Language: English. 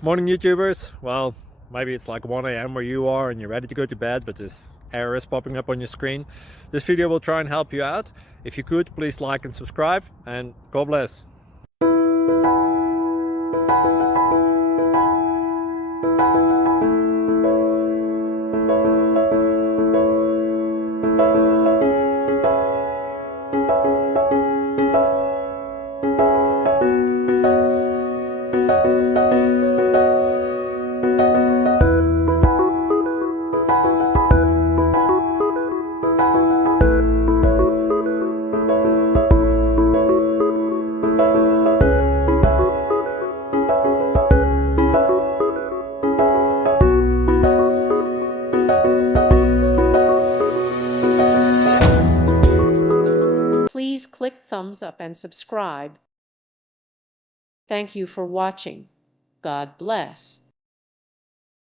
Morning, YouTubers. Well, maybe it's like 1 a.m. where you are and you're ready to go to bed, but this error is popping up on your screen. This video will try and help you out. If you could, please like and subscribe, and God bless. Please click thumbs up and subscribe. Thank you for watching. God bless.